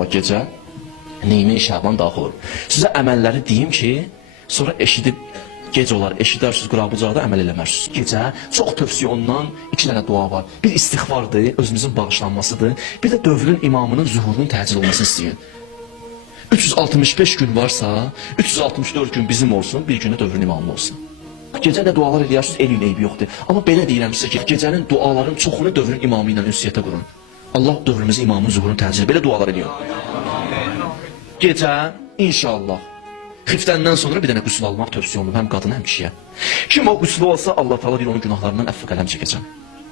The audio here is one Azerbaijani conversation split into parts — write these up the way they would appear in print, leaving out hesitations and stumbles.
O gecə Neymin Şaban daxil olur. Sizə əməlləri deyim ki, sonra eşidib gec olar, eşidərsiniz, qurabıcaqda əməl eləmərsiniz. Gecə çox tövsiyə olunan 2 dənə dua var. Bir istiğfardır, özümüzün bağışlanmasıdır. Bir də dövrün imamının zuhurunun təcil olmasını istəyin. 365 gün varsa, 364 gün bizim olsun, bir günə dövrün imamı olsun. Gecə də dualar edirsiniz, elin eybi yoxdur. Amma belə deyirəm sizə ki, gecənin duaların çoxunu dövrün imamı ilə ünsiyyətə qurun. Allah dövrümüzün imamının zuhurunu təcil, belə dualar ediyor. Gecə, inşallah, xiftəndən sonra bir dənə qüsul almaq tövsiyə olunur, həm qadına, həm kişiyə. Kim o qüsulu olsa, Allah Teala deyir, onun günahlarından əfv qələm çəkəcəm.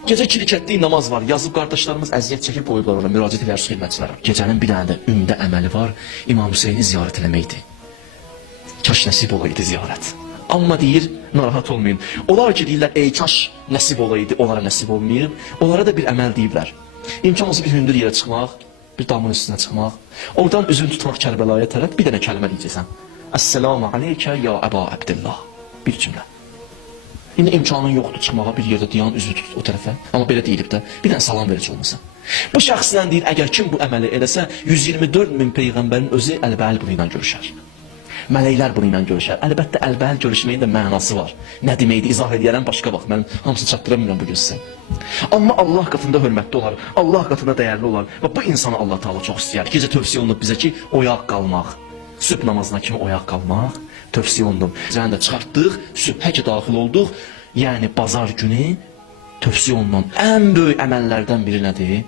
Gecə kirikətli namaz var, yazıb qardaşlarımız əziyyət çəkib qoyublar ona, müraciət edərsiniz xidmətçilərə. Gecənin bir dənə də ümdə əməli var, İmam Hüseyni ziyarət eləməkdir. Kaş nəsib olaydı ziyarət. Amma deyir, narahat olmayın. Onlar ki deyirlər, ey kaş nəsib olaydı, onlara nəsib olmayıb. Onlara da bir əməl deyiblər. İmkan olsa bir hündür yerə çıxmaq, bir damın üstünə çıxmaq, oradan üzünü tutmaq Kərbəlaya tərəf, bir dənə kəlmə deyəcəksən. Əssəlamu aleykə ya Əba Əbdillah. Bir cümlə. İndi imkanın yoxdur çıxmağa, bir yerdə dayan, üzünü tut o tərəfə. Amma belə deyilib də, bir dənə salam verici olmasa. Bu şəxslə deyir, əgər kim bu əməli eləsə, 124 min Peyğəmbərin özü əlbəəl bunu ilə görüşər. Mələklər bunu ilə görüşər. Əlbəttə, əlbəəl görüşməyin də mənası var. Nə deməkdir, izah edəyərəm başqa vaxt. Mən hamısını çatdıramıram bugün sizə. Amma Allah qatında hörmətli olar, Allah qatında dəyərli olar. Və bu insanı Allah Teala çox istəyər. Gecə tövsiyə olunub bizə ki, oyaq qalmaq. Sübh namazına kimi oyaq qalmaq tövsiyə olunub. Gecəni də çıxartdıq, sübhə ki daxil olduq. Yəni, bazar günü tövsiyə olunan ən böyük əməllərdən biri nədir?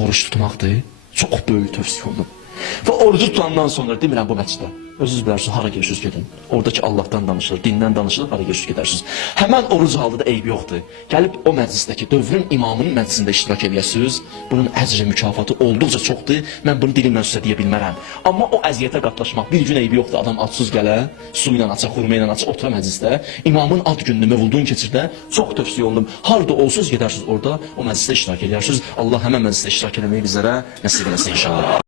Oruç tutmaqdır. Çox böyük tövsiyə olunub. Və orucu tutandan sonra demirəm bu məscidə. Özünüz bilərsiniz, hara gedirsiniz gedin. Oradakı Allah'tan danışılır, dindən danışılır, hara gedirsiniz gedərsiniz. Həmən oruc halda da eybi yoxdur. Gəlib o məclisdəki dövrün imamının məclisində iştirak edəsiniz. Bunun əcri mükafatı olduqca çoxdur. Mən bunu dilimlə sizə deyə bilmərəm. Amma o əziyyətə qatlaşmaq bir gün eybi yoxdur. Adam adsız gələ, su ilə aça, xurma ilə aça, otura məclisdə. İmamın ad gününü mövludun keçirdə çox tövsiyə olunub. Harda olsunuz gedərsiniz orada o məclisdə iştirak edərsiniz. Allah həmən məclisdə iştirak eləməyi bizlərə nəsib eləsin inşallah.